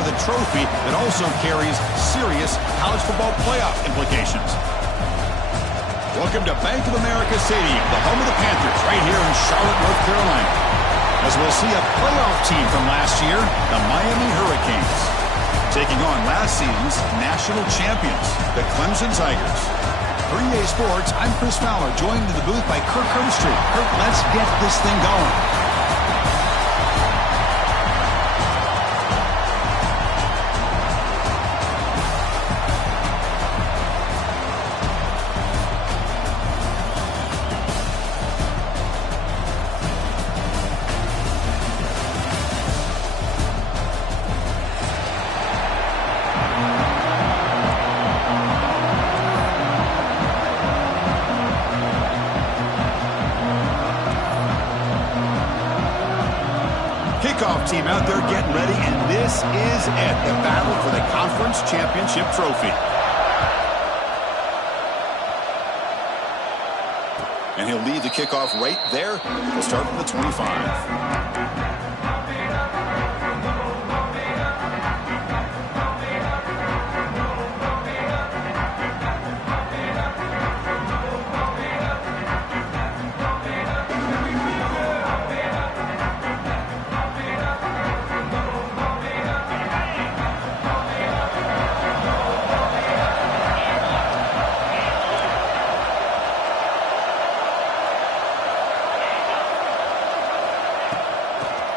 for the trophy that also carries serious college football playoff implications. Welcome to Bank of America Stadium, the home of the Panthers, right here in Charlotte, North Carolina. As we'll see a playoff team from last year, the Miami Hurricanes, taking on last season's national champions, the Clemson Tigers. For EA Sports, I'm Chris Fowler, joined in the booth by Kirk Herbstreit. Kirk, let's get this thing going. Kickoff team out there getting ready, and this is it, the battle for the conference championship trophy. And he'll lead the kickoff right there. We'll start from the 25.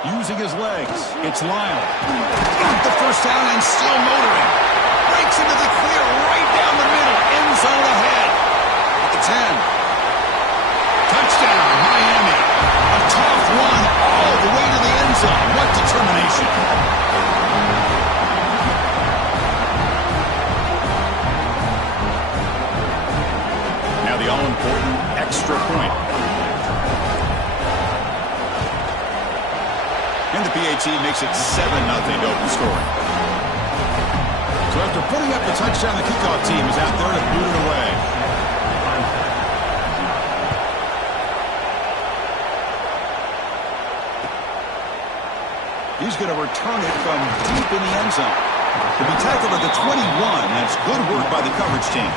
Using his legs, it's Lyle. Got the first down and still motoring. Breaks into the clear right down the middle. End zone ahead. At the 10. Touchdown, Miami. A tough one all the way to the end zone. What determination. Now the all-important extra point. And the PAT makes it 7-0 to open scoring. So after putting up the touchdown, the kickoff team is out there to boot it away. He's going to return it from deep in the end zone. To be tackled at the 21, that's good work by the coverage team.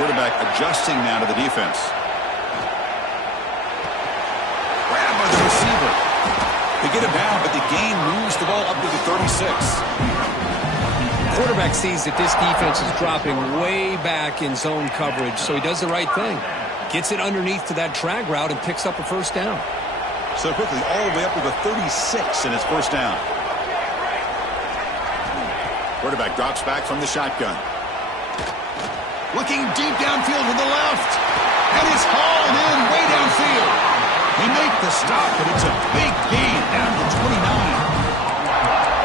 Quarterback adjusting now to the defense. Grabbed by the receiver. They get him down, but the gain moves the ball up to the 36. Quarterback sees that this defense is dropping way back in zone coverage, so he does the right thing. Gets it underneath to that drag route and picks up a first down. So quickly, all the way up to the 36 in his first down. Quarterback drops back from the shotgun. Looking deep downfield to the left. And it's hauled in way downfield. They make the stop, but it's a big gain down to 29.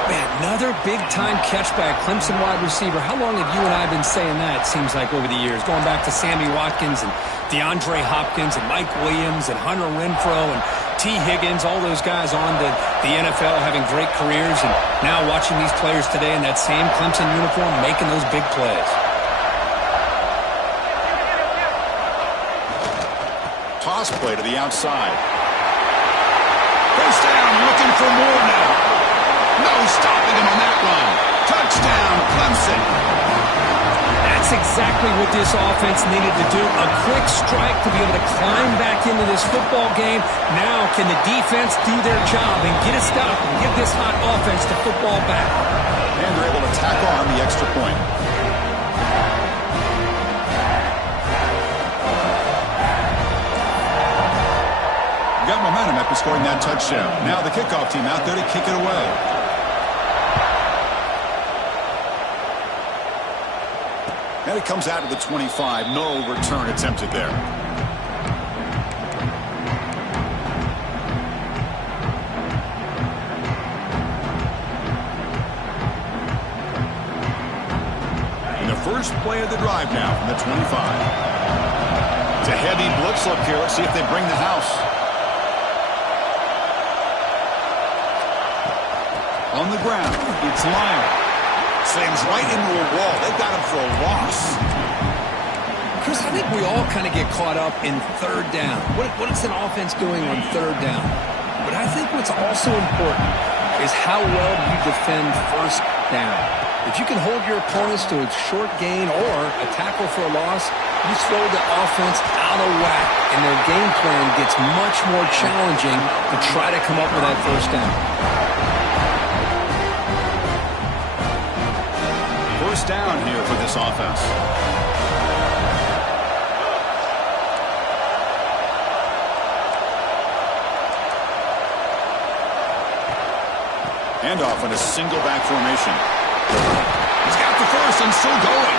Man, another big-time catch by a Clemson wide receiver. How long have you and I been saying that, it seems like, over the years? Going back to Sammy Watkins and DeAndre Hopkins and Mike Williams and Hunter Renfrow and T. Higgins, all those guys on to the NFL having great careers. And now watching these players today in that same Clemson uniform making those big plays. Toss play to the outside. First down, looking for more now. No stopping him on that run. Touchdown, Clemson. That's exactly what this offense needed to do. A quick strike to be able to climb back into this football game. Now can the defense do their job and get a stop and give this hot offense the football back? And they're able to tack on the extra point. Got momentum after scoring that touchdown. Now the kickoff team out there to kick it away. And it comes out to the 25. No return attempted there. And the first play of the drive now from the 25. It's a heavy blitz look here. Let's see if they bring the house. On the ground, it's Lyon. Slams right into a wall. They got him for a loss. Chris, I think we all kind of get caught up in third down. What is an offense doing on third down? But I think what's also important is how well you defend first down. If you can hold your opponents to a short gain or a tackle for a loss, you throw the offense out of whack, and their game plan gets much more challenging to try to come up with that first down. First down here for this offense. Handoff in a single back formation. He's got the first and still going.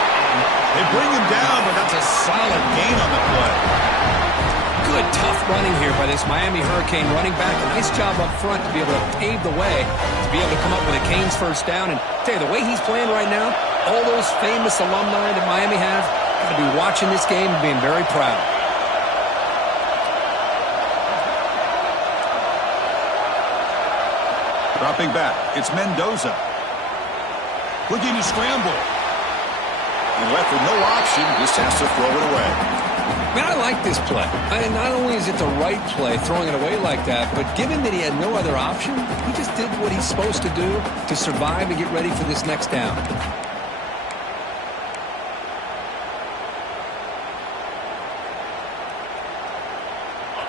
They bring him down, but that's a solid gain on the play. Good, tough running here by this Miami Hurricane running back. A nice job up front to be able to pave the way, to be able to come up with a Canes first down. And tell you, the way he's playing right now, all those famous alumni that Miami have, got to be watching this game and being very proud. Dropping back, it's Mendoza. Looking to scramble. And left with no option, just has to throw it away. Man, I like this play. Not only is it the right play, throwing it away like that, but given that he had no other option, he just did what he's supposed to do to survive and get ready for this next down.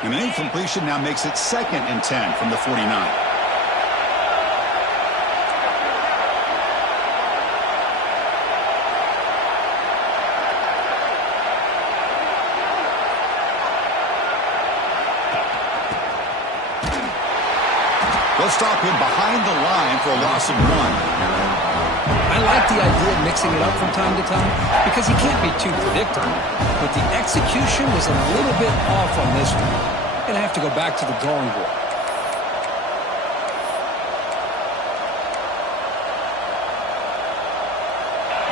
And an incompletion now makes it 2nd and 10 from the 49. They'll stop him behind the line for a loss of 1. I like the idea of mixing it up from time to time because he can't be too predictable. But the execution was a little bit off on this one. Going to have to go back to the drawing board.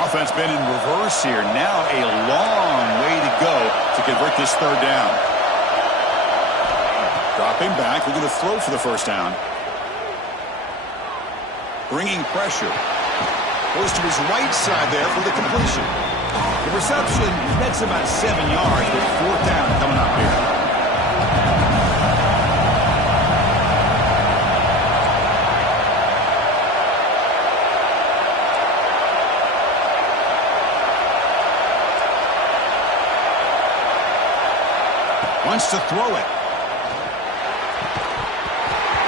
Offense been in reverse here. Now a long way to go to convert this third down. Dropping back. We're going to throw for the first down. Bringing pressure. Goes to his right side there for the completion. The reception, that's about 7 yards with fourth down coming up here. Wants to throw it.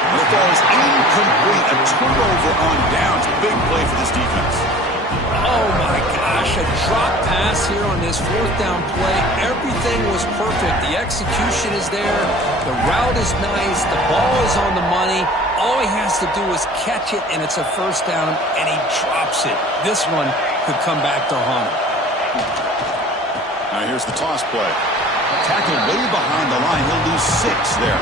It goes incomplete. A turnover on downs. Big play for this defense. Oh, my gosh. A drop pass here on this fourth down play. Everything was perfect. The execution is there. The route is nice. The ball is on the money. All he has to do is catch it, and it's a first down, and he drops it. This one could come back to haunt him. Now here's the toss play. Tackled way behind the line. He'll lose 6 there.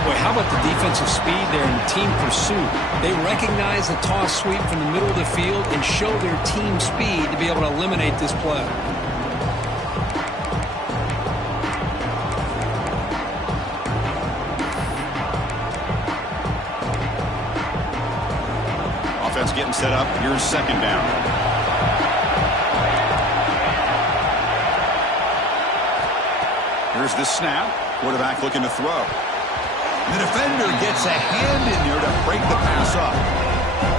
Boy, how about the defensive speed there and team pursuit? They recognize the toss sweep from the middle of the field and show their team speed to be able to eliminate this play. Offense getting set up. Here's second down. Here's the snap. Quarterback looking to throw. The defender gets a hand in there to break the pass up.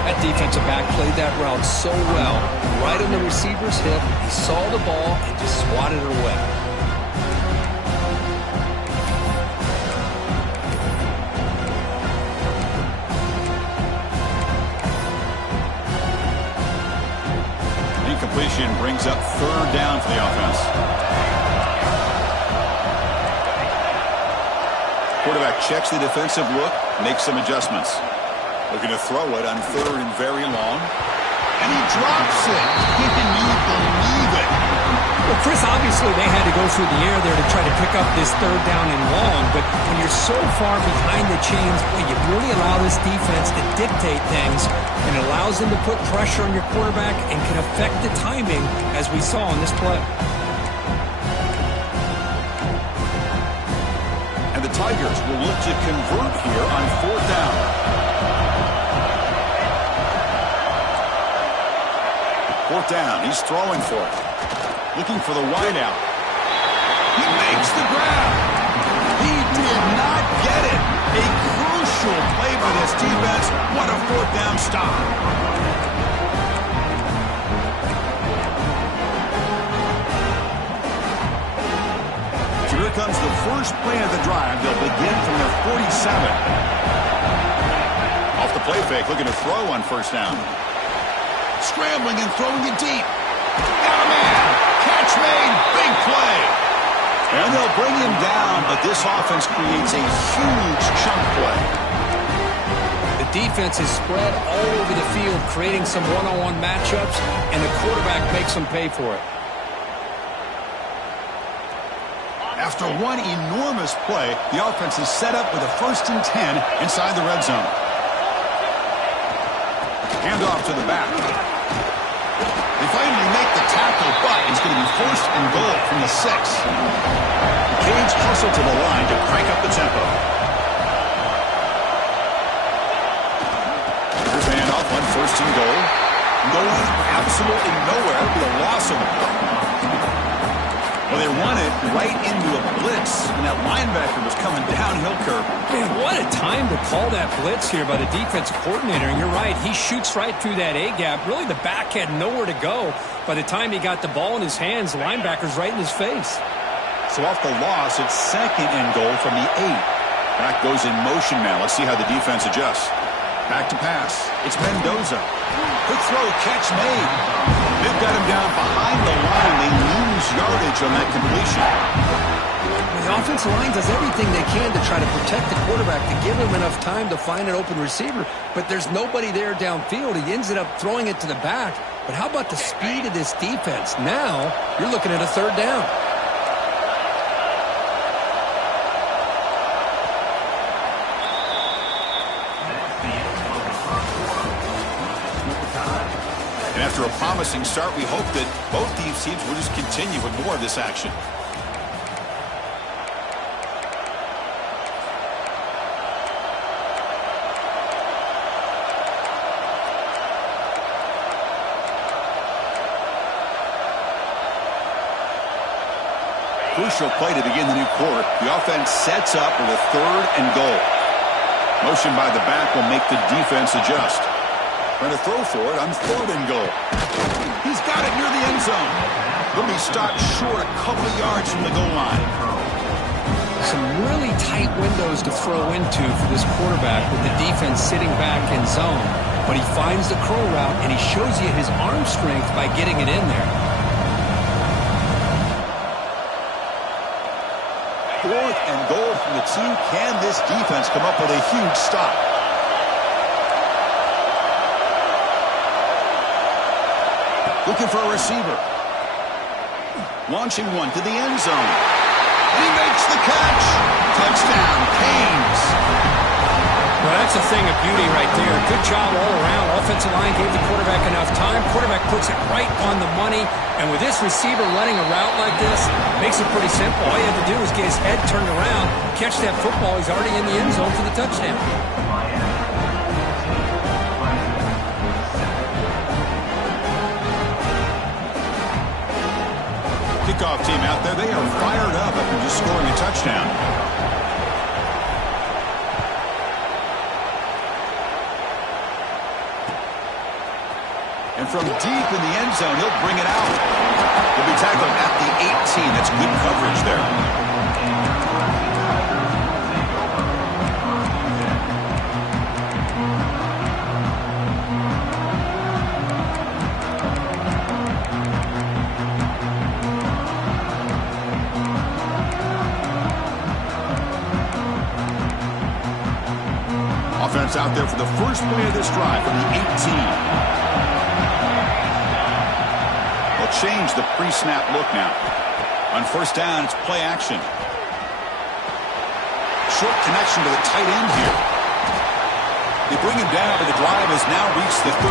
That defensive back played that route so well. Right on the receiver's hip, he saw the ball and just swatted it away. Incompletion brings up third down for the offense. Quarterback checks the defensive look, makes some adjustments. Looking to throw it on third and very long. And he drops it. Can you believe it? Well, Chris, obviously they had to go through the air there to try to pick up this third down and long. But when you're so far behind the chains, boy, you really allow this defense to dictate things. And it allows them to put pressure on your quarterback and can affect the timing, as we saw on this play. able to convert here on 4th down. Fourth down, he's throwing for it. Looking for the wideout. He makes the grab. He did not get it. A crucial play by this defense. What a 4th down stop. So here comes the first play of the drive. They'll begin from their 47. Off the play fake, looking to throw on 1st down. Scrambling and throwing it deep. Got a man. Catch made. Big play. And they'll bring him down, but this offense creates a huge chunk play. The defense is spread all over the field, creating some one-on-one matchups, and the quarterback makes them pay for it. After one enormous play, the offense is set up with a 1st and 10 inside the red zone. Handoff to the back. They finally make the tackle, but it's going to be 1st and goal from the 6. Canes hustle to the line to crank up the tempo. Here's the handoff on 1st and goal. Going absolutely nowhere. It'll be a loss of the play. Well, they run it right into a blitz, and that linebacker was coming downhill curve. Man, what a time to call that blitz here by the defensive coordinator. And you're right, he shoots right through that A-gap. Really, the back had nowhere to go. By the time he got the ball in his hands, the linebacker's right in his face. So off the loss, it's 2nd and goal from the 8. Back goes in motion now. Let's see how the defense adjusts. Back to pass. It's Mendoza. Quick throw, catch made. They've got him down behind the line. They lose yardage on that completion. The offensive line does everything they can to try to protect the quarterback, to give him enough time to find an open receiver, but there's nobody there downfield. He ends up throwing it to the back. But how about the speed of this defense? Now, you're looking at a 3rd down. And after a promising start, we hope that both these teams will just continue with more of this action. Crucial play to begin the new quarter. The offense sets up with a 3rd and goal. Motion by the back will make the defense adjust. Trying to throw for it on 3rd and goal. He's got it near the end zone. He'll be stopped short a couple of yards from the goal line. Some really tight windows to throw into for this quarterback with the defense sitting back in zone. But he finds the curl route, and he shows you his arm strength by getting it in there. 4th and goal from the 2. Can this defense come up with a huge stop? Looking for a receiver. Launching one to the end zone. And he makes the catch. Touchdown, Canes. Well, that's a thing of beauty right there. Good job all around. Offensive line gave the quarterback enough time. Quarterback puts it right on the money. And with this receiver running a route like this, makes it pretty simple. All you have to do is get his head turned around, catch that football. He's already in the end zone for the touchdown. Kickoff team out there, they are fired up after just scoring a touchdown. And from deep in the end zone, he'll bring it out. He'll be tackled at the 18. That's good coverage there. Offense out there for the first play of this drive from the 18. They'll change the pre-snap look now. On 1st down, it's play action. Short connection to the tight end here. They bring him down, but the drive has now reached the 35.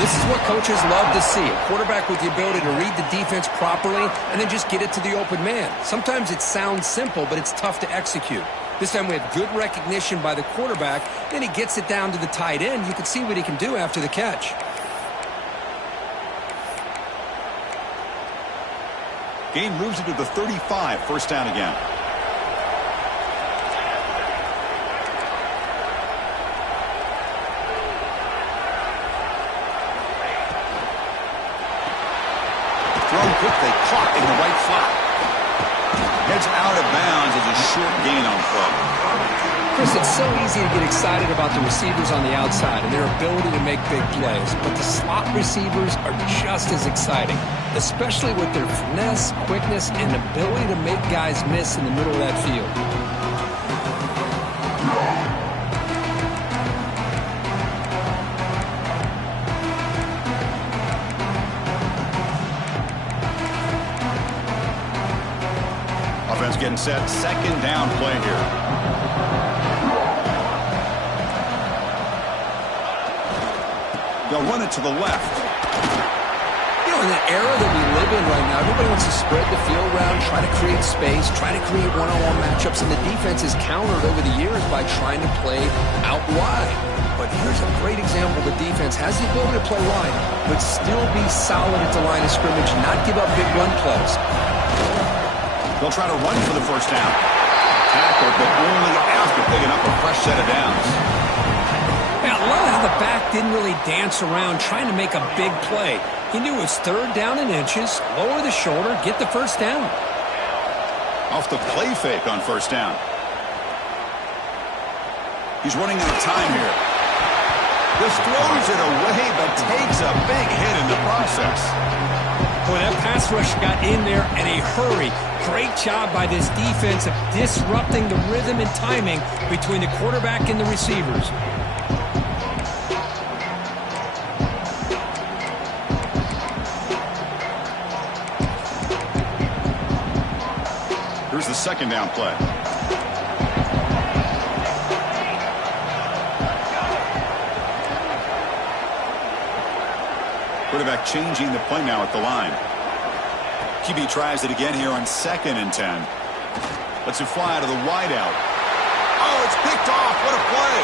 This is what coaches love to see. A quarterback with the ability to read the defense properly and then just get it to the open man. Sometimes it sounds simple, but it's tough to execute. This time we have good recognition by the quarterback. Then he gets it down to the tight end. You can see what he can do after the catch. Gain moves into the 35, first down again. Thrown quickly, caught in the right flat. Heads out of bounds as a short gain on play. Chris, it's so easy to get excited about the receivers on the outside and their ability to make big plays, but the slot receivers are just as exciting, especially with their finesse, quickness, and ability to make guys miss in the middle of that field. Offense getting set, second down play here. They'll run it to the left. You know, in the era that we live in right now, everybody wants to spread the field around, try to create space, try to create one-on-one matchups, and the defense is countered over the years by trying to play out wide. But here's a great example. The defense has the ability to play wide, but still be solid at the line of scrimmage, not give up big run plays. They'll try to run for the first down. Tackle, but only after picking up a fresh set of downs. Yeah, I love how the back didn't really dance around trying to make a big play. He knew it was third down in inches, lower the shoulder, get the first down. Off the play fake on first down. He's running out of time here. Just throws it away, but takes a big hit in the process. Boy, that pass rush got in there in a hurry. Great job by this defense of disrupting the rhythm and timing between the quarterback and the receivers. Here's the second down play. Quarterback changing the play now at the line. QB tries it again here on 2nd and 10. Lets it fly out of the wideout. Oh, it's picked off. What a play.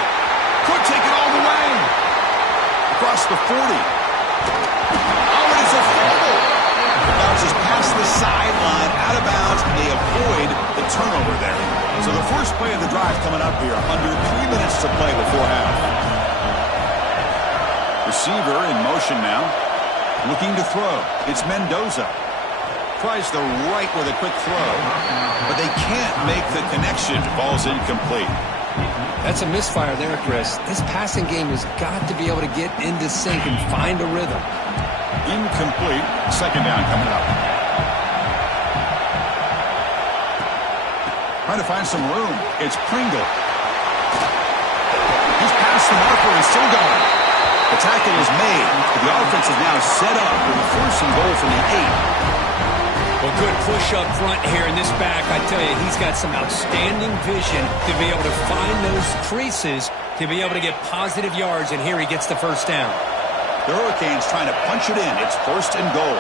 Could take it all the way. Across the 40. Oh, it is a fumble. Bounces past the sideline, out of bounds, and they avoid the turnover there. So the first play of the drive coming up here, under 3 minutes to play before half. Receiver in motion now, looking to throw. It's Mendoza. Tries the right with a quick throw, but they can't make the connection. Ball's incomplete. That's a misfire there, Chris. This passing game has got to be able to get into sync and find a rhythm. Incomplete. Second down coming up. Trying to find some room. It's Pringle. He's past the marker and still going. The tackle is made. The offense is now set up with a 1st and goal from the 8. Well, good push up front here in this back. I tell you, he's got some outstanding vision to be able to find those creases, to be able to get positive yards, and here he gets the first down. The Hurricanes trying to punch it in. It's 1st and goal.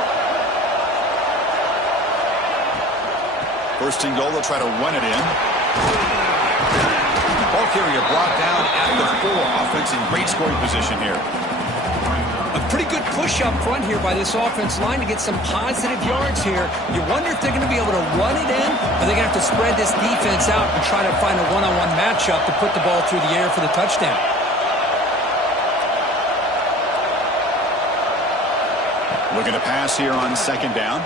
1st and goal, they'll try to run it in. Ball carrier brought down at the 4. Offense in great scoring position here. A pretty good push up front here by this offense line to get some positive yards here. You wonder if they're going to be able to run it in, or they're going to have to spread this defense out and try to find a one-on-one matchup to put the ball through the air for the touchdown. Looking to pass here on 2nd down.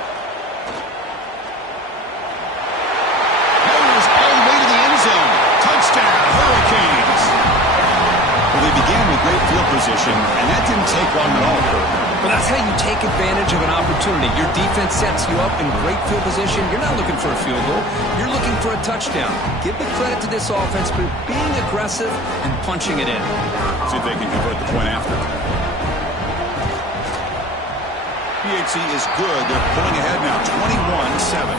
Goes all the way to the end zone. Touchdown, Hurricanes. Well, they began with great field position, and that didn't take long at all. Well, that's how you take advantage of an opportunity. Your defense sets you up in great field position. You're not looking for a field goal. You're looking for a touchdown. Give the credit to this offense for being aggressive and punching it in. See if they can convert the point after. PHC is good. They're pulling ahead now, 21-7.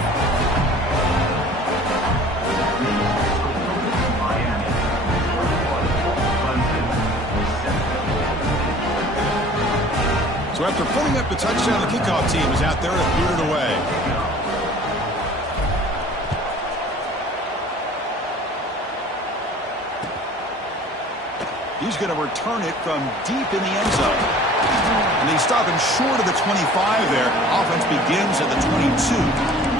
The touchdown, the kickoff team is out there to boot it away. He's going to return it from deep in the end zone. And they stop him short of the 25 there. Offense begins at the 22.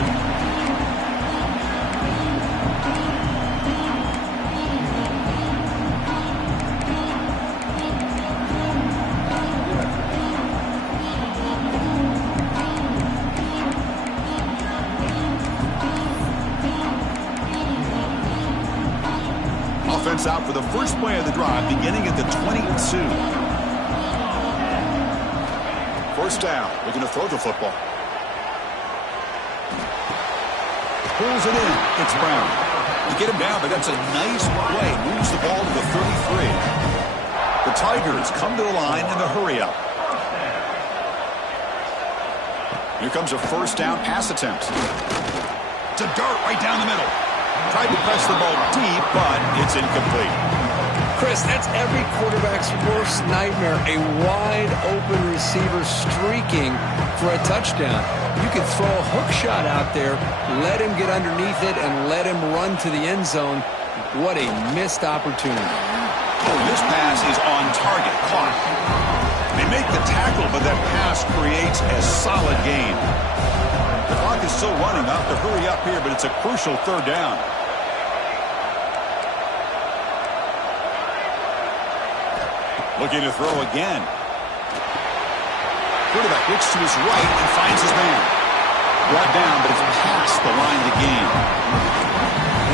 Offense out for the first play of the drive, beginning at the 22. First down, looking to throw the football. Pulls it in. It's Brown. You get him down, but that's a nice play. Moves the ball to the 33. The Tigers come to the line in the hurry-up. Here comes a first down pass attempt. It's a dart right down the middle. Tried to press the ball deep, but it's incomplete. Chris, that's every quarterback's worst nightmare. A wide-open receiver streaking for a touchdown. You could throw a hook shot out there, let him get underneath it, and let him run to the end zone. What a missed opportunity. Oh, this pass is on target. Caught. They make the tackle, but that pass creates a solid gain. The clock is still running. Up to hurry up here, but it's a crucial third down. Looking to throw again. Quarterback looks to his right and finds his man. Brought down, but it's past the line of the game.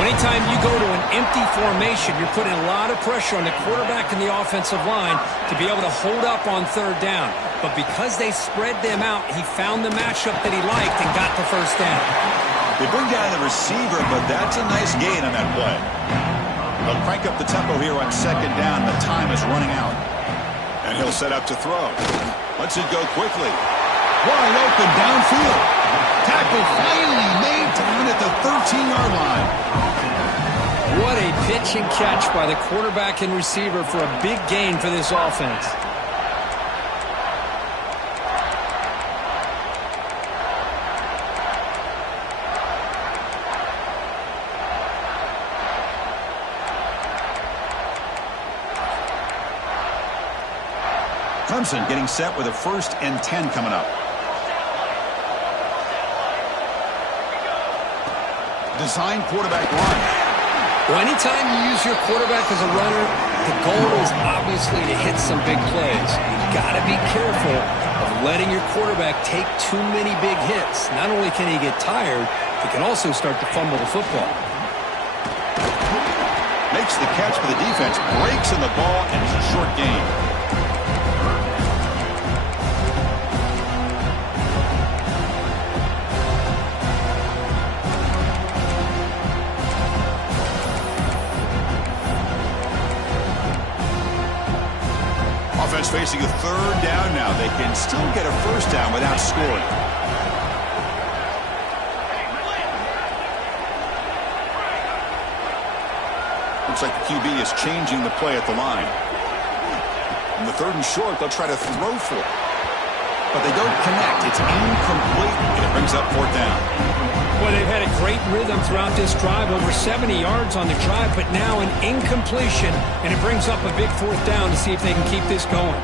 Anytime you go to an empty formation, you're putting a lot of pressure on the quarterback and the offensive line to be able to hold up on third down. But because they spread them out, he found the matchup that he liked and got the first down. They bring down the receiver, but that's a nice gain on that play. They'll crank up the tempo here on second down. The time is running out. And he'll set up to throw. Lets it go quickly. Wide open downfield. Tackle finally made down at the 13-yard line. What a pitch and catch by the quarterback and receiver for a big gain for this offense. Clemson getting set with a 1st and 10 coming up. Design quarterback run. Well, anytime you use your quarterback as a runner, the goal is obviously to hit some big plays. You've got to be careful of letting your quarterback take too many big hits. Not only can he get tired, he can also start to fumble the football. Makes the catch for the defense, breaks in the ball, and it's a short gain. Offense facing a third down now. They can still get a first down without scoring. Looks like the QB is changing the play at the line. In the 3rd and short, they'll try to throw for it. But they don't connect. It's incomplete, and it brings up 4th down. Well, they've had a great rhythm throughout this drive, over 70 yards on the drive, but now an incompletion, and it brings up a big 4th down to see if they can keep this going.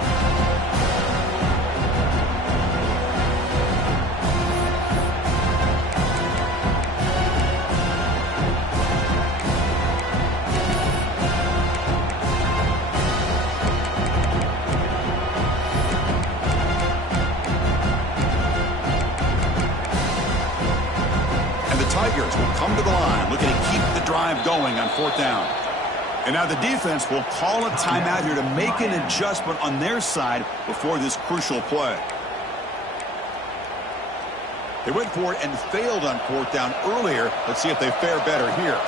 Tigers will come to the line, looking to keep the drive going on 4th down. And now the defense will call a timeout here to make an adjustment on their side before this crucial play. They went for it and failed on 4th down earlier. Let's see if they fare better here.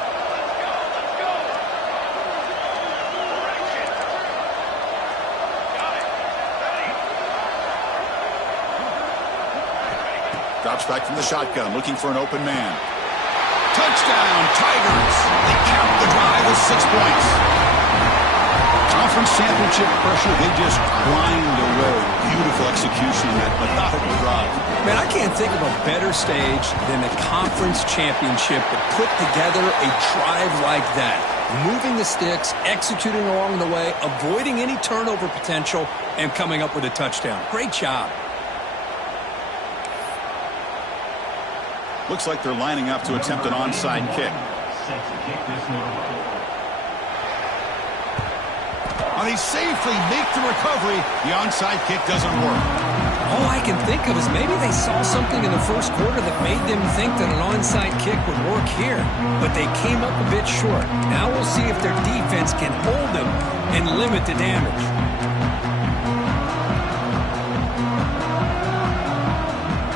Drops back from the shotgun, looking for an open man. Touchdown, Tigers! They count the drive with 6 points. Conference championship pressure, they just grind away. Beautiful execution in that methodical drive. Man, I can't think of a better stage than the conference championship to put together a drive like that. Moving the sticks, executing along the way, avoiding any turnover potential, and coming up with a touchdown. Great job. Looks like they're lining up to attempt an onside kick. And they safely make the recovery. The onside kick doesn't work. All I can think of is maybe they saw something in the first quarter that made them think that an onside kick would work here. But they came up a bit short. Now we'll see if their defense can hold them and limit the damage.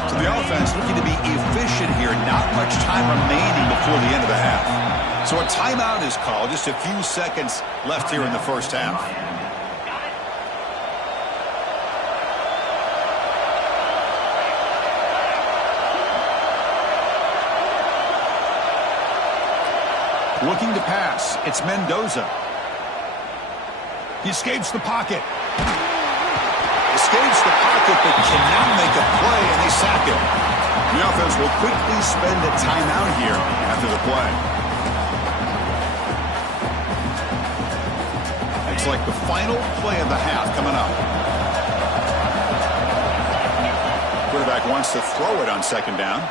So the offense looking to be efficient here. Not much time remaining before the end of the half. So a timeout is called. Just a few seconds left here in the first half. Looking to pass. It's Mendoza. He escapes the pocket. Escapes the pocket, but cannot make a play, and they sack him. The offense will quickly spend a timeout here after the play. It's like the final play of the half coming up. Quarterback wants to throw it on second down. A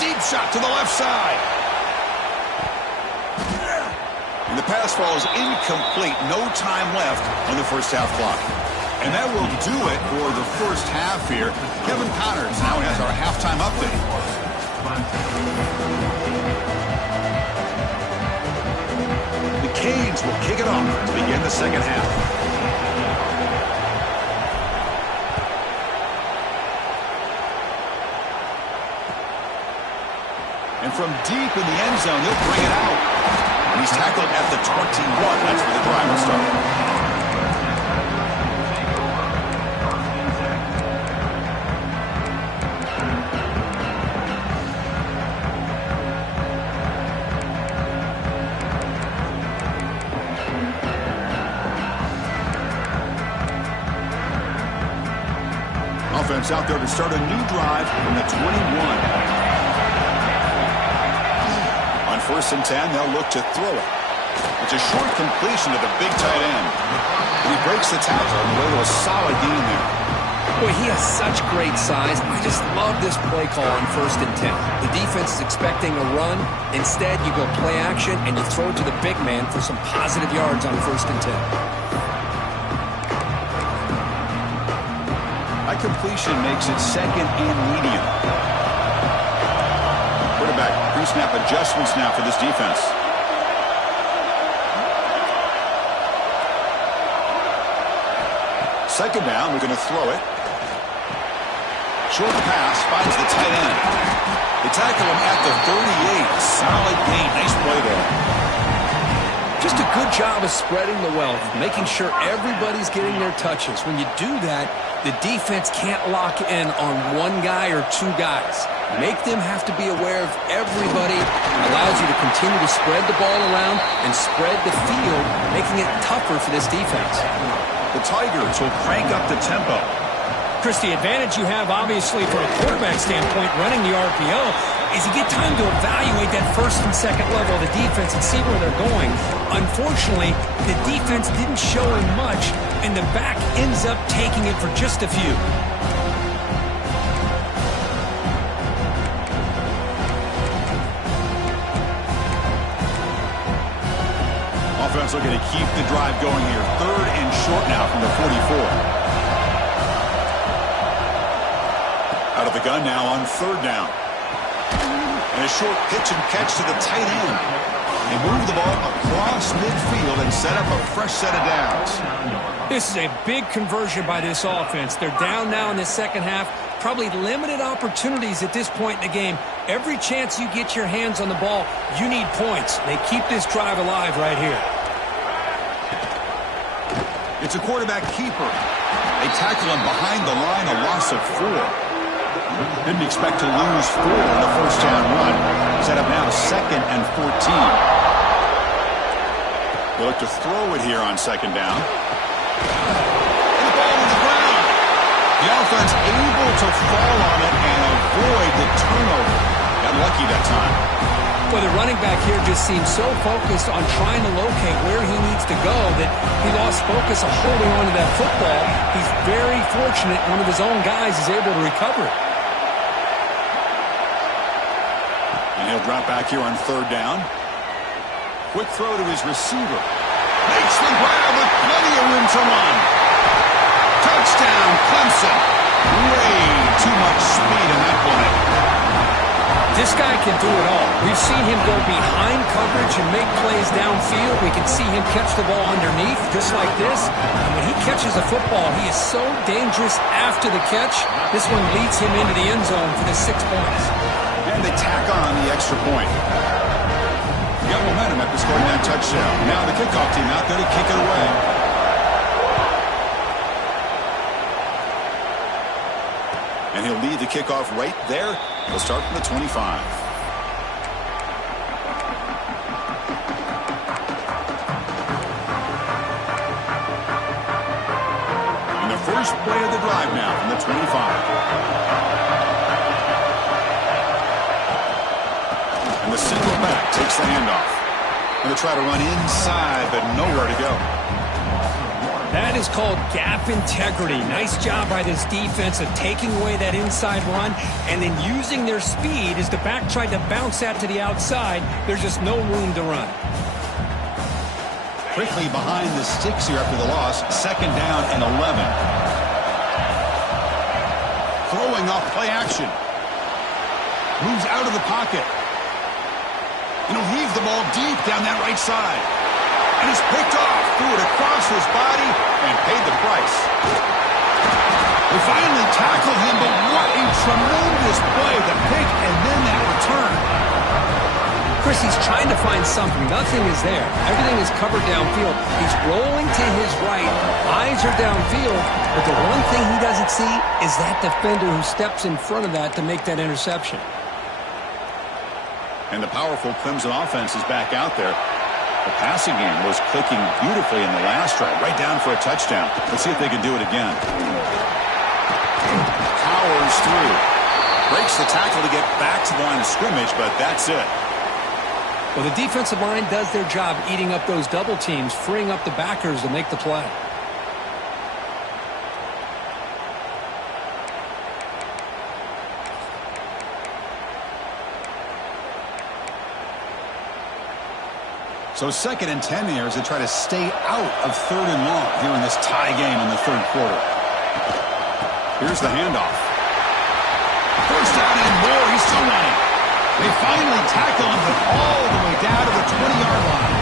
deep shot to the left side. And the pass falls incomplete. No time left on the first half clock. And that will do it for the first half here. Kevin Connors now has our halftime update. The Canes will kick it off to begin the second half. And from deep in the end zone, he'll bring it out. And he's tackled at the 21. That's where the drive will start. Offense out there to start a new drive from the 21. On 1st and 10, they'll look to throw it. It's a short completion to the big tight end. And he breaks the tackle on the way to a solid gain there. Boy, he has such great size. I just love this play call on 1st and 10. The defense is expecting a run. Instead, you go play action, and you throw it to the big man for some positive yards on 1st and 10. That completion makes it second and medium. Quarterback pre-snap adjustments now for this defense. Second down, we're going to throw it. Short pass finds the tight end. They tackle him at the 38. Solid gain. Nice play there. Just a good job of spreading the wealth, making sure everybody's getting their touches. When you do that, the defense can't lock in on one guy or two guys. Make them have to be aware of everybody. Allows you to continue to spread the ball around and spread the field, making it tougher for this defense. The Tigers will crank up the tempo. Chris, the advantage you have, obviously, from a quarterback standpoint, running the RPO, is you get time to evaluate that first and second level of the defense and see where they're going. Unfortunately, the defense didn't show him much, and the back ends up taking it for just a few. Offense looking to keep the drive going here. 3rd and short now from the 44. Out of the gun now on 3rd down. And a short pitch and catch to the tight end. They move the ball across midfield and set up a fresh set of downs. This is a big conversion by this offense. They're down now in the second half. Probably limited opportunities at this point in the game. Every chance you get your hands on the ball, you need points. They keep this drive alive right here. It's a quarterback keeper. They tackle him behind the line, a loss of 4. Didn't expect to lose 4 in the first down run. Set up now 2nd and 14. They look to throw it here on second down. And the ball to the ground. The offense able to fall on it and avoid the turnover. Got lucky that time. Well, the running back here just seems so focused on trying to locate where he needs to go that he lost focus of holding on to that football. He's very fortunate one of his own guys is able to recover it. And he'll drop back here on third down. Quick throw to his receiver. Makes the grab with plenty of room to run. Touchdown, Clemson. Way too much speed in that play. This guy can do it all. We've seen him go behind coverage and make plays downfield. We can see him catch the ball underneath, just like this. And when he catches a football, he is so dangerous after the catch. This one leads him into the end zone for the 6 points. And they tack on the extra point. Got momentum after scoring that touchdown. Now the kickoff team out there to kick it away. And he'll lead the kickoff right there. He'll start from the 25. And the first play of the drive now from the 25. And the single back takes the handoff. Going to try to run inside, but nowhere to go. That is called gap integrity. Nice job by this defense of taking away that inside run and then using their speed as the back tried to bounce that to the outside. There's just no room to run. Quickly behind the sticks here after the loss. Second down and 11. Throwing off play action. Moves out of the pocket. And he'll heave the ball deep down that right side. And it's picked off. Threw it across his body and paid the price. They finally tackled him, but what a tremendous play. The pick and then that return. Chris, he's trying to find something. Nothing is there. Everything is covered downfield. He's rolling to his right. Eyes are downfield. But the one thing he doesn't see is that defender who steps in front of that to make that interception. And the powerful Clemson offense is back out there. The passing game was clicking beautifully in the last drive, right down for a touchdown. Let's see if they can do it again. Powers through. Breaks the tackle to get back to the line of scrimmage, but that's it. Well, the defensive line does their job eating up those double teams, freeing up the backers to make the play. So 2nd and 10 here as they try to stay out of 3rd and long here in this tie game in the 3rd quarter. Here's the handoff. First down and more. He's still running. They finally tackle him, but all the way down to the 20-yard line.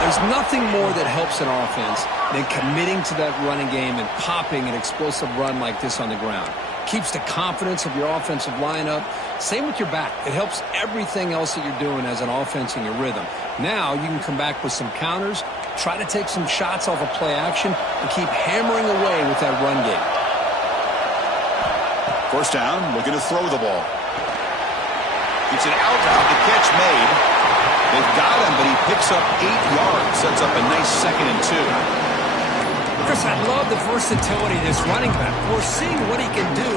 There's nothing more that helps an offense than committing to that running game and popping an explosive run like this on the ground. Keeps the confidence of your offensive lineup. Same with your back. It helps everything else that you're doing as an offense in your rhythm. Now you can come back with some counters, try to take some shots off of play action, and keep hammering away with that run game. First down, looking to throw the ball. It's an out route, the catch made. They've got him, but he picks up 8 yards. Sets up a nice 2nd and 2. Chris, I love the versatility of this running back. We're seeing what he can do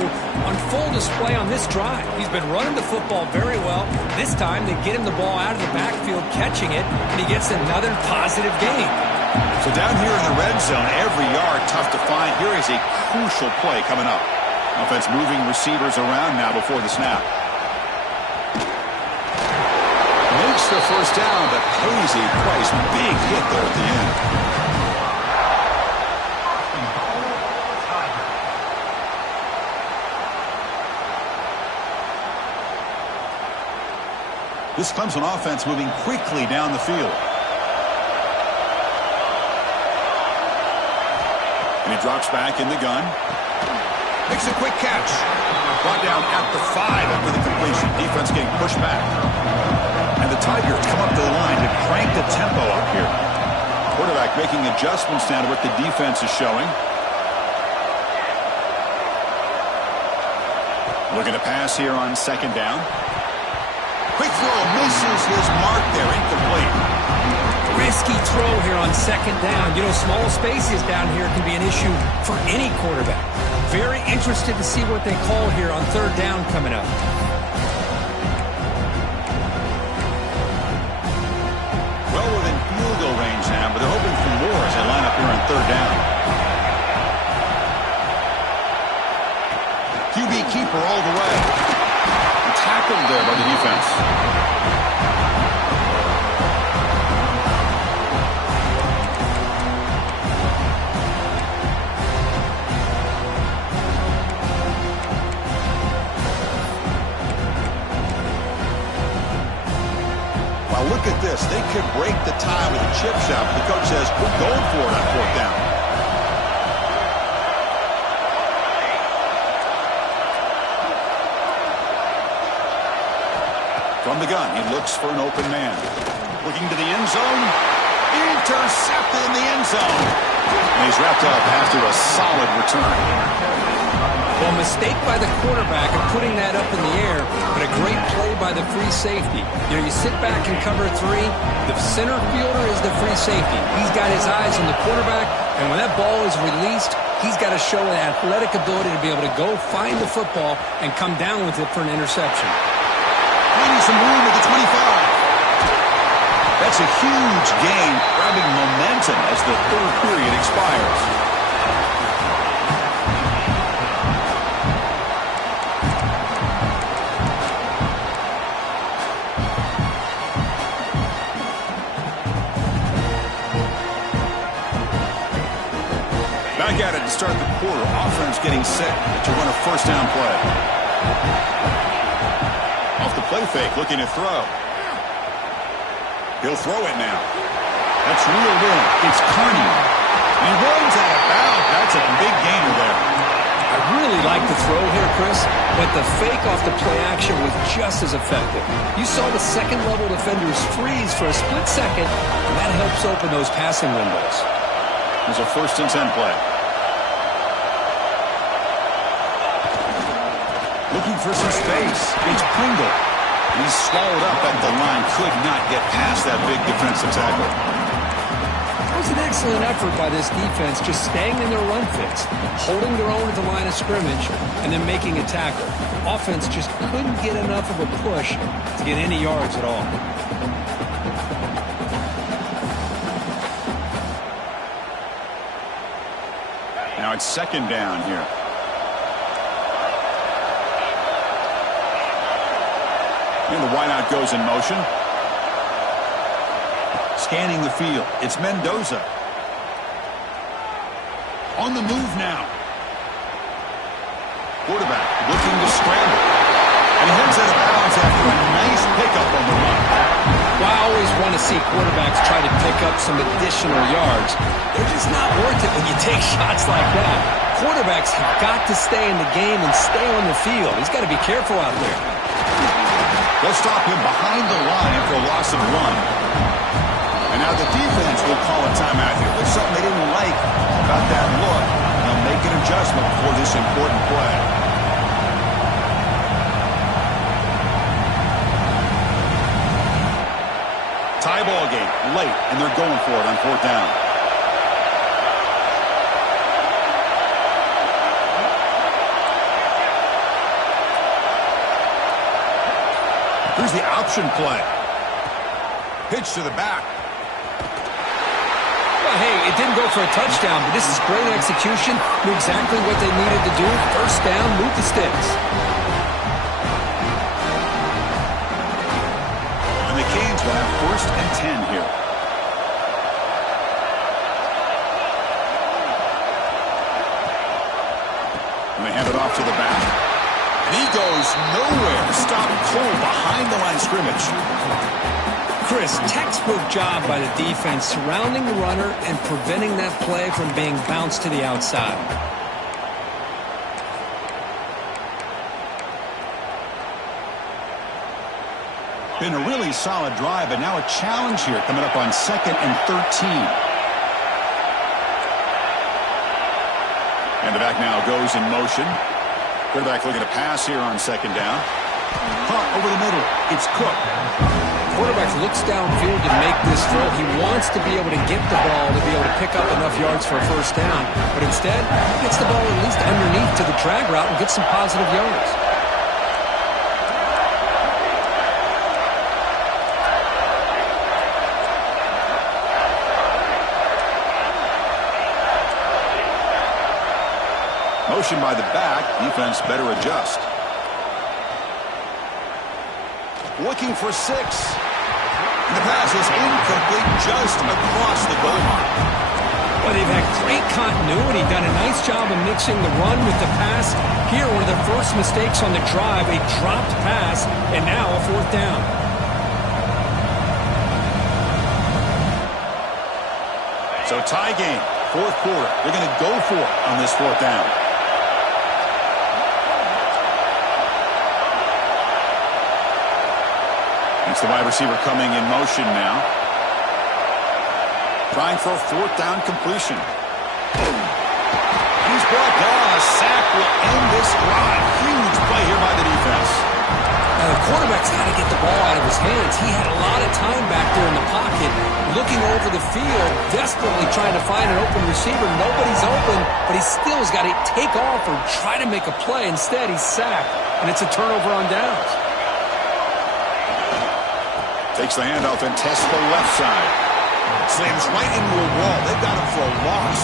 on full display on this drive. He's been running the football very well. This time, they get him the ball out of the backfield, catching it, and he gets another positive gain. So down here in the red zone, every yard tough to find. Here is a crucial play coming up. Offense moving receivers around now before the snap. Makes the first down, but pays a price. Big hit there at the end. This Clemson offense moving quickly down the field. And he drops back in the gun. Makes a quick catch. Brought down at the 5 after the completion. Defense getting pushed back. And the Tigers come up to the line to crank the tempo up here. Quarterback making adjustments now to what the defense is showing. Looking to pass here on 2nd down. Quick throw, misses his mark there, incomplete. Risky throw here on second down. You know, small spaces down here can be an issue for any quarterback. Very interested to see what they call here on third down coming up. Well within field goal range now, but they're hoping for more as they line up here on third down. QB keeper all the way. Tackled there by the defense. Well, look at this. They could break the tie with a chip shot, but the coach says, we're going for it on fourth down. From the gun, he looks for an open man. Looking to the end zone. Intercepted in the end zone. And he's wrapped up after a solid return. Well, mistake by the quarterback of putting that up in the air, but a great play by the free safety. You know, you sit back and cover three. The center fielder is the free safety. He's got his eyes on the quarterback, and when that ball is released, he's got to show an athletic ability to be able to go find the football and come down with it for an interception. Finding some room at the 25. That's a huge gain, grabbing momentum as the third period expires. Back at it to start the quarter. Offense getting set to run a first down play. Off the play fake, looking to throw. He'll throw it now. That's reeled in. It's Carney. He runs out of bounds. That's a big gainer there. I really like the throw here, Chris, but the fake off the play action was just as effective. You saw the second-level defenders freeze for a split second, and that helps open those passing windows. There's a 1st and 10 play. Looking for some space. It's Pringle. He's swallowed up at the line. Could not get past that big defensive tackle. It was an excellent effort by this defense, just staying in their run fits, holding their own at the line of scrimmage, and then making a tackle. Offense just couldn't get enough of a push to get any yards at all. Now it's second down here. And the wideout goes in motion. Scanning the field. It's Mendoza. On the move now. Quarterback looking to scramble. And he heads out of bounds after a nice pickup on the run. Well, I always want to see quarterbacks try to pick up some additional yards. They're just not worth it when you take shots like that. Quarterbacks have got to stay in the game and stay on the field. He's got to be careful out there. They'll stop him behind the line for a loss of 1. And now the defense will call a timeout here. There's something they didn't like about that look. They'll make an adjustment for this important play. Tie ball game late, and they're going for it on 4th down. Here's the option play. Pitch to the back. Well, hey, it didn't go for a touchdown, but this is great execution. Knew exactly what they needed to do. First down, move the sticks. And the Canes will have 1st and 10 here. And they hand it off to the back. And he goes nowhere to stop Cole behind the line of scrimmage. Chris, textbook job by the defense surrounding the runner and preventing that play from being bounced to the outside. Been a really solid drive, but now a challenge here coming up on 2nd and 13. And the back now goes in motion. Quarterback looking to pass here on 2nd down. Punt over the middle. It's Cook. quarterback looks downfield to make this throw. He wants to be able to get the ball to be able to pick up enough yards for a first down. But instead, he gets the ball at least underneath to the drag route and gets some positive yards. Motion by the back. Defense better adjust. Looking for 6. And the pass is incomplete just across the goal line. Well, they've had great continuity, done a nice job of mixing the run with the pass. Here, one of the first mistakes on the drive, a dropped pass, and now a 4th down. So tie game, 4th quarter. They're going to go for it on this 4th down. It's the wide receiver coming in motion now. Trying for a 4th down completion. He's brought down. A sack will end this drive. Huge play here by the defense. Now the quarterback's got to get the ball out of his hands. He had a lot of time back there in the pocket, looking over the field, desperately trying to find an open receiver. Nobody's open, but he still has got to take off or try to make a play. Instead, he's sacked, and it's a turnover on downs. Takes the handoff and tests the left side. Slams right into a wall. They've got him for a loss.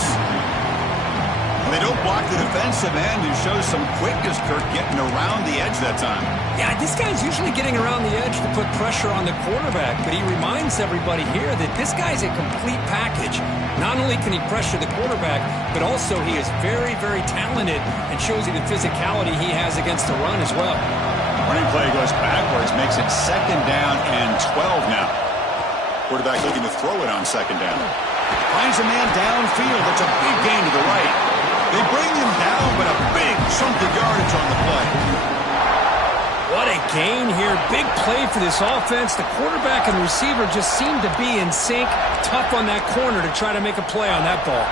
And they don't block the defensive end, who shows some quickness, Kirk, getting around the edge that time. Yeah, this guy's usually getting around the edge to put pressure on the quarterback, but he reminds everybody here that this guy's a complete package. Not only can he pressure the quarterback, but also he is very, very talented and shows you the physicality he has against the run as well. Running play goes backwards, makes it 2nd down and 12 now. Quarterback looking to throw it on 2nd down. Finds a man downfield. That's a big gain to the right. They bring him down, but a big chunk of yardage on the play. What a gain here. Big play for this offense. The quarterback and receiver just seem to be in sync. Tough on that corner to try to make a play on that ball.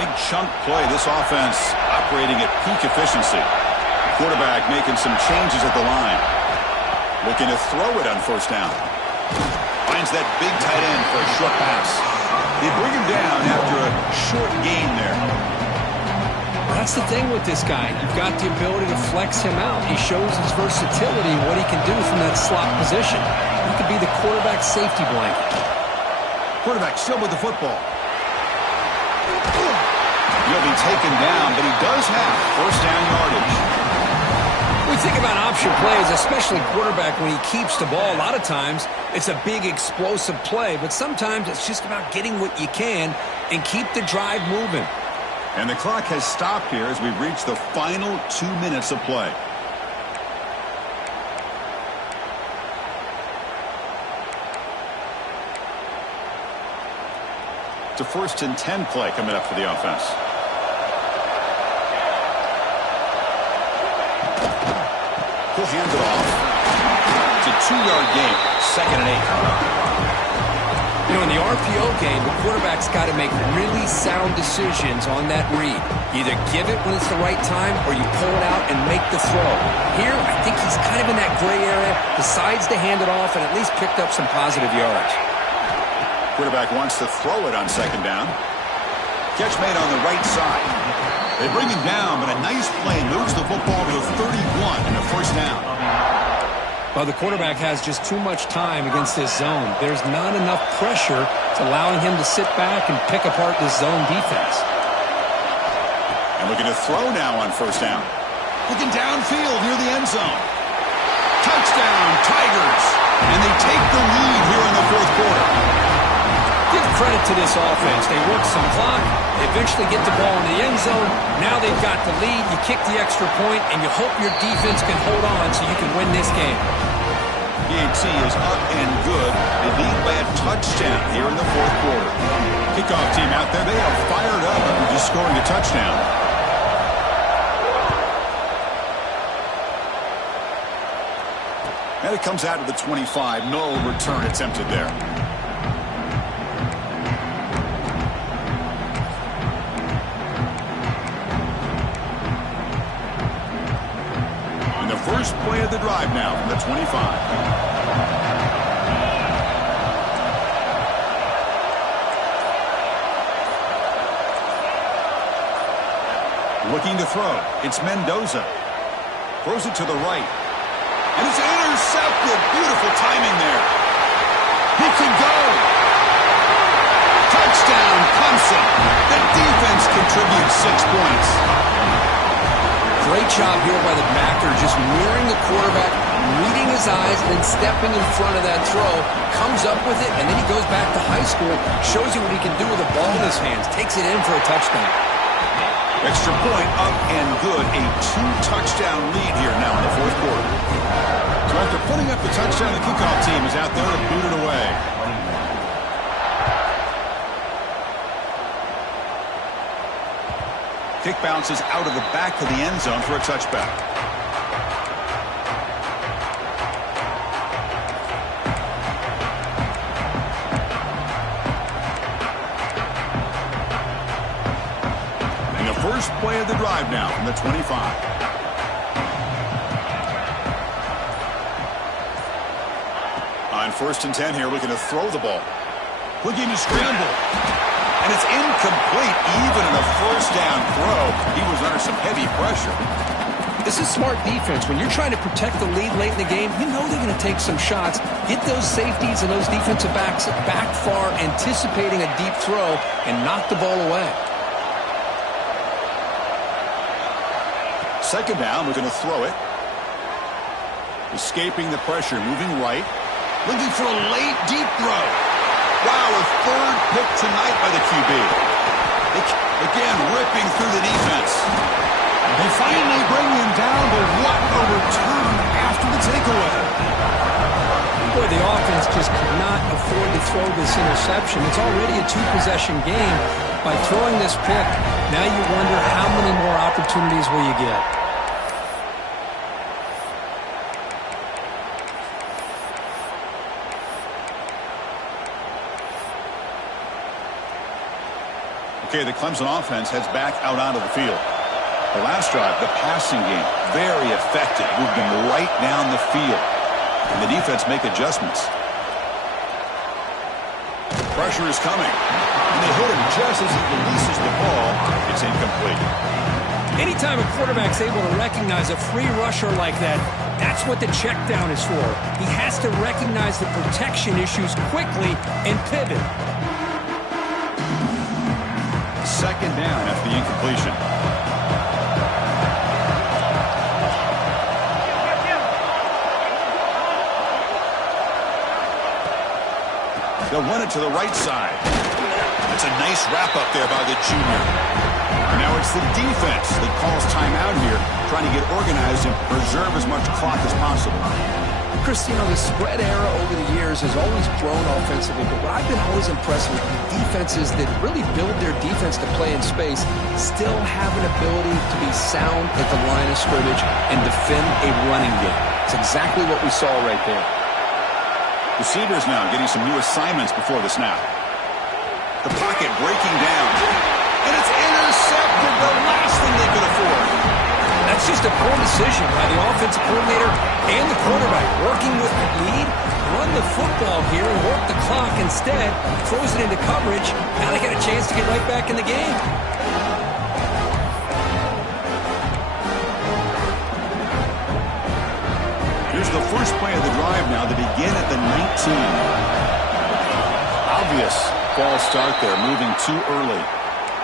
Big chunk play. This offense operating at peak efficiency. Quarterback making some changes at the line. Looking to throw it on 1st down. Finds that big tight end for a short pass. They bring him down after a short gain there. That's the thing with this guy. You've got the ability to flex him out. He shows his versatility, what he can do from that slot position. He could be the quarterback's safety blanket. Quarterback still with the football. He'll be taken down, but he does have 1st down yardage. We think about option plays, especially quarterback when he keeps the ball. A lot of times, it's a big explosive play, but sometimes it's just about getting what you can and keep the drive moving. And the clock has stopped here as we reach the final 2 minutes of play. It's a 1st and 10 play coming up for the offense. He'll hand it off. It's a 2-yard gain. 2nd and 8. You know, in the RPO game, the quarterback's got to make really sound decisions on that read. Either give it when it's the right time or you pull it out and make the throw. Here, I think he's kind of in that gray area, decides to hand it off and at least picked up some positive yards. Quarterback wants to throw it on 2nd down. Catch made on the right side. They bring him down, but a nice play moves the football to the 31 and a 1st down. Well, the quarterback has just too much time against this zone. There's not enough pressure to allowing him to sit back and pick apart this zone defense. And looking to throw now on 1st down. Looking downfield near the end zone. Touchdown, Tigers. And they take the lead here in the 4th quarter. Give credit to this offense. They work some clock. They eventually get the ball in the end zone. Now they've got the lead. You kick the extra point, and you hope your defense can hold on so you can win this game. PAT is up and good. They lead by a touchdown here in the 4th quarter. Kickoff team out there, they are fired up after just scoring a touchdown. And it comes out to the 25. No return attempted there. First play of the drive now from the 25. Looking to throw. It's Mendoza. Throws it to the right. And it's intercepted. Beautiful timing there. He can go. Touchdown, Clemson. The defense contributes 6 points. Great job here by the backer, just mirroring the quarterback, reading his eyes, and then stepping in front of that throw. Comes up with it, and then he goes back to high school. Shows you what he can do with a ball in his hands. Takes it in for a touchdown. Extra point up and good. A 2-touchdown lead here now in the fourth quarter. So after putting up the touchdown, the kickoff team is out there to boot it away. Kick bounces out of the back of the end zone for a touchback. And the first play of the drive now from the 25. On 1st and 10 here, looking to throw the ball. Looking to scramble. And it's incomplete, even in a first down throw. He was under some heavy pressure. This is smart defense. When you're trying to protect the lead late in the game, you know they're going to take some shots. Get those safeties and those defensive backs back far, anticipating a deep throw, and knock the ball away. Second down, we're going to throw it. Escaping the pressure, moving right. Looking for a late, deep throw. Wow, a third pick tonight by the QB. Again, ripping through the defense. They finally bring him down, but what a return after the takeaway. Boy, the offense just could not afford to throw this interception. It's already a 2-possession game. By throwing this pick, now you wonder how many more opportunities will you get. Okay, the Clemson offense heads back out onto the field. The last drive, the passing game, very effective. Moved them right down the field. And the defense make adjustments. Pressure is coming. And they hit him just as he releases the ball. It's incomplete. Anytime a quarterback's able to recognize a free rusher like that, that's what the check down is for. He has to recognize the protection issues quickly and pivot. Second down after the incompletion. They'll run it to the right side. That's a nice wrap-up there by the junior. And now it's the defense that calls timeout here, trying to get organized and preserve as much clock as possible. Chris, you know, the spread era over the years has always grown offensively, but what I've been always impressed with defenses that really build their defense to play in space still have an ability to be sound at the line of scrimmage and defend a running game. It's exactly what we saw right there. Receivers now getting some new assignments before the snap. The pocket breaking down. And it's intercepted, the last thing they could afford. That's just a poor decision by the offensive coordinator and the quarterback. Working with the lead, run the football here and work the clock instead. Throws it into coverage. Now they got a chance to get right back in the game. Here's the first play of the drive now to begin at the 19. Obvious false start there, moving too early.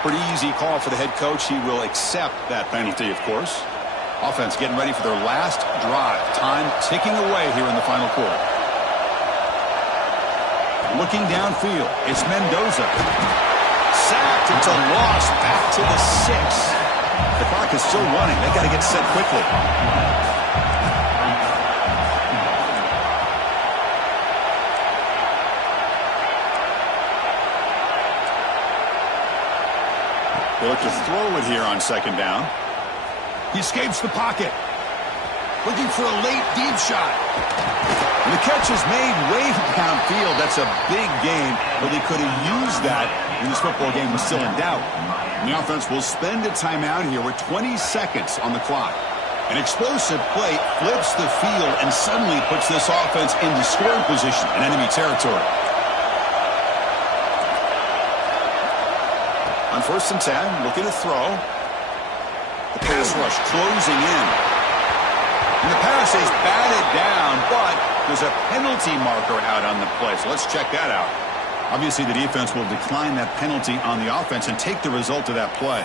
Pretty easy call for the head coach. He will accept that penalty, of course. Offense getting ready for their last drive. Time ticking away here in the final quarter. Looking downfield, it's Mendoza. Sacked, it's a loss, back to the 6. The clock is still running. They got to get set quickly. They look to throw it here on second down. He escapes the pocket. Looking for a late deep shot. And the catch is made way downfield. That's a big game, but they could have used that when this football game was still in doubt. And the offense will spend a timeout here with 20 seconds on the clock. An explosive play flips the field and suddenly puts this offense into scoring position in enemy territory. On 1st and 10, looking to throw. The pass rush closing in. And the pass is batted down, but there's a penalty marker out on the play. So let's check that out. Obviously, the defense will decline that penalty on the offense and take the result of that play.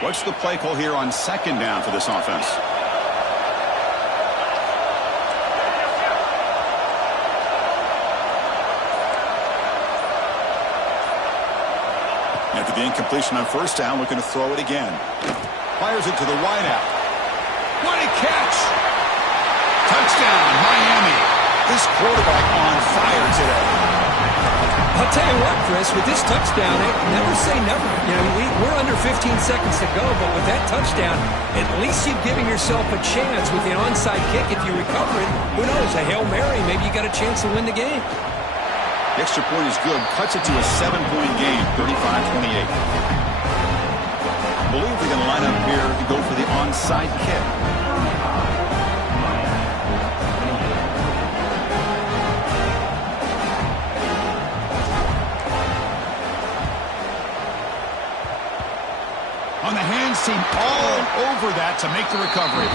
What's the play call here on second down for this offense? After the incompletion on first down, looking to throw it again. Fires it to the wideout. What a catch! Touchdown, Miami. This quarterback on fire today. I'll tell you what, Chris, with this touchdown, never say never. You know, we're under 15 seconds to go, but with that touchdown, at least you're giving yourself a chance with the onside kick. If you recover it, who knows, a Hail Mary, maybe you got a chance to win the game. The extra point is good. Cuts it to a 7-point game, 35-28. I believe they're going to line up here to go for the onside kick. On the hands team all over that to make the recovery.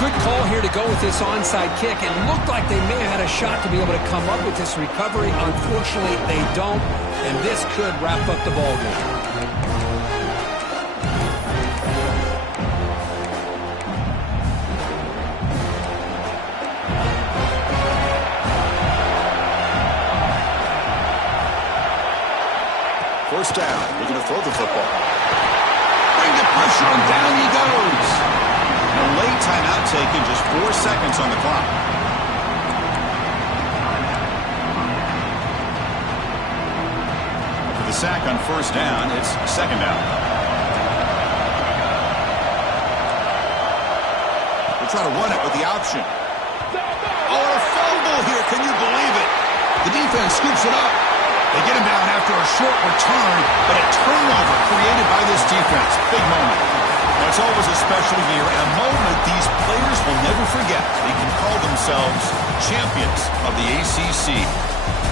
Good call here to go with this onside kick. It looked like they may have had a shot to be able to come up with this recovery. Unfortunately, they don't, and this could wrap up the ball game. First down, looking to throw the football. Bring the pressure, and down he goes. A late timeout taken, just 4 seconds on the clock. After the sack on first down, it's second down. They'll try to run it with the option. Oh, a fumble here. Can you believe it? The defense scoops it up. They get him down after a short return, but a turnover created by this defense. Big moment. Now, it's always a special year and a moment these players will never forget. They can call themselves champions of the ACC.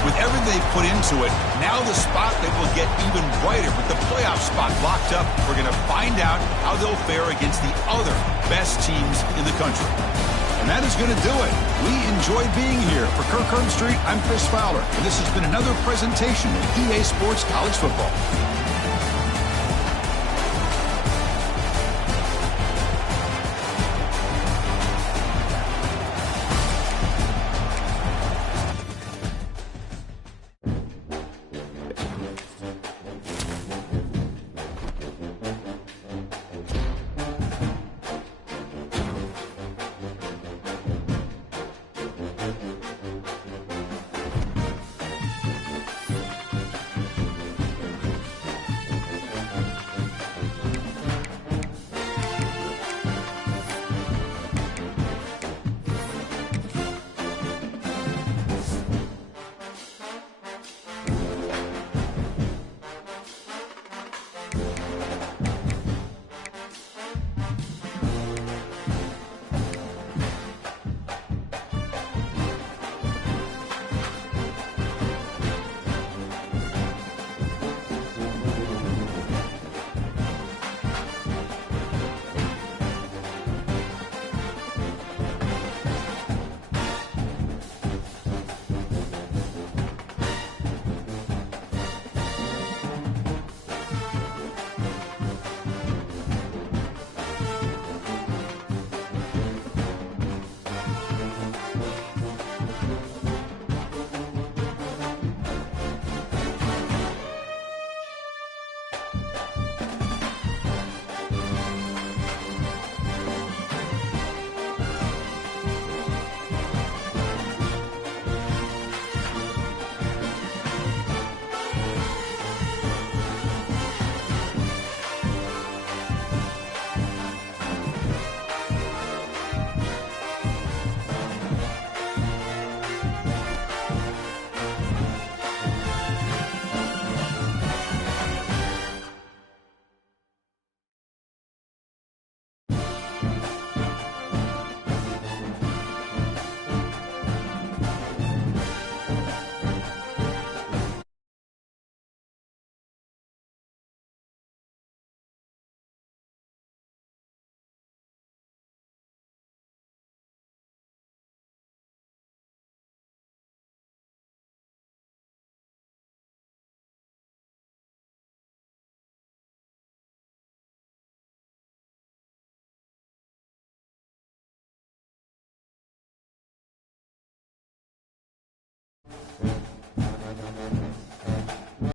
With everything they put into it, now the spotlight will get even brighter. With the playoff spot locked up, we're going to find out how they'll fare against the other best teams in the country. And that is going to do it. We enjoyed being here. For Kirk Street, I'm Chris Fowler, and this has been another presentation of EA Sports College Football.